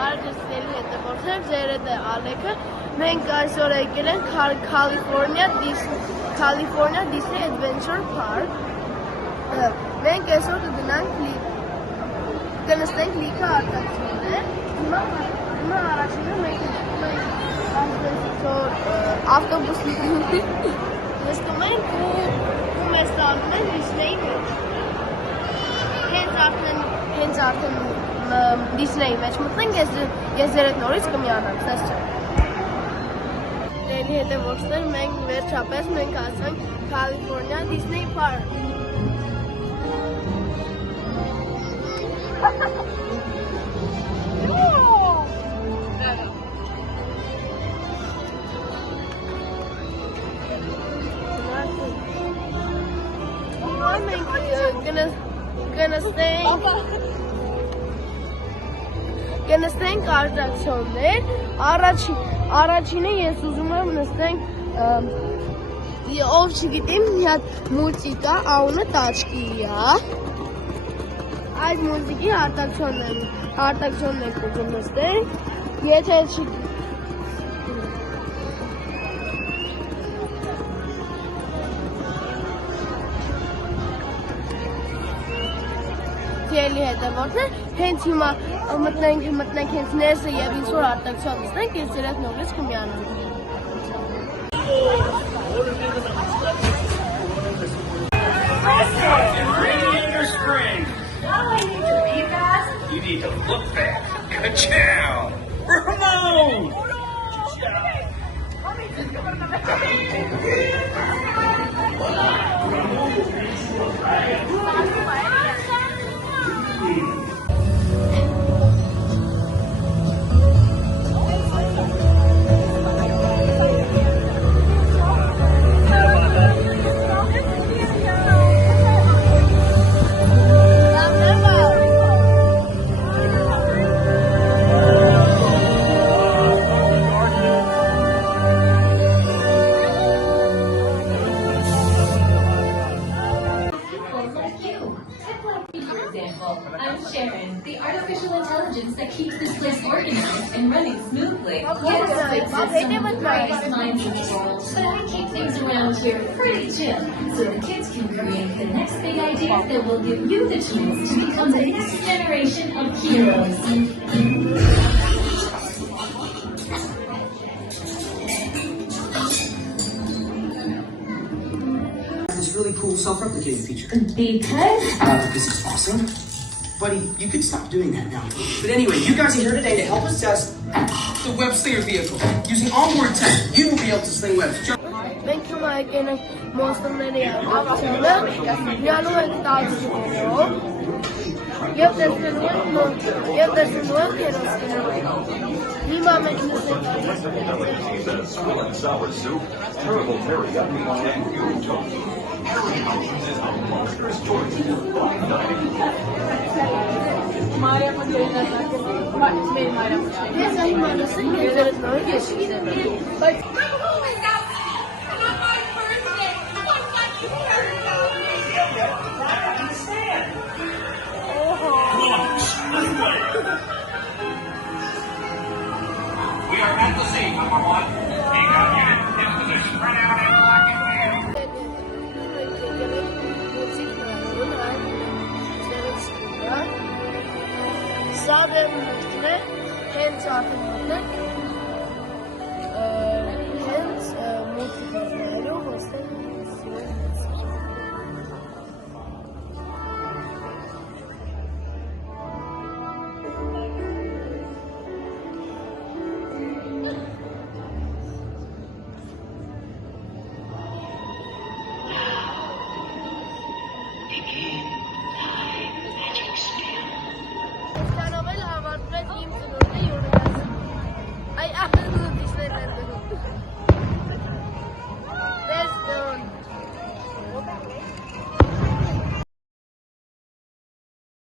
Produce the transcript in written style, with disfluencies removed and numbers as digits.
Բարեկեցնելի հետևորդներ, ձերդ է Ալեքը, մենք այսօր եկել ենք California Disney Adventure Park, մենք այսօր կնստենք լիքը արտաքսիներ, հիմա առաջինը մենք ավտոբուսի նստում ենք ու մեզ տանում են Disney-ի մեջ, հենց արդեն Disney-ի մեջ մտնենք, ես ձեր հետ նորից կմիանանք, սես չէ։ Դելի հետևորդներ, մենք վերջապես հասանք California Disney Park։ Կնստենք արտաքսիոններ, առաջինը ես ուզում եմ նստենք, ով չգիտի, մի հատ մուլտիկ է, անունը Տաչկի է, այդ մուլտիկի արտաքսիոններ կուզում նստենք, եթե չգիտի, Դելի հետևորդներ, հենց հիմա մտնենք հենց ներսը և ինչ-որ արտաքսիոն նստենք, ես ձեր հետ նորից կմիանանք։ You need to look fast. Ka-chow! Ramon! I'm Sharon, the artificial intelligence that keeps this place organized and running smoothly. Yes, it's some of the brightest minds in the world, but we keep things around here pretty chill, so the kids can create the next big idea that will give you the chance to become the next generation of heroes. This really cool self-replicating feature. Because it's awesome. Buddy, you can stop doing that now. But anyway, you guys are here today to help us test the web slinger vehicle. Using onboard tech, you will be able to sling webs. Մենք հիմա եկել ենք մոնստրների արտաքսիոնը, միանում ենք տալիքներով և տեսնելու ենք հերոսներով։ Հիմա մենք նստենք Sweet and sour soup, terrible teriyaki Tengu tofu. Every house is a monstrous choice. Ես հիմա նստենք և ձեր հետ նորից կմիանանք։ We are at the scene, number one. Eco unit in position. Run out and lock it down. Սա դեմ նստն է, հենց արդեն մտնենք, հենց մուլտիկներով ոստենք։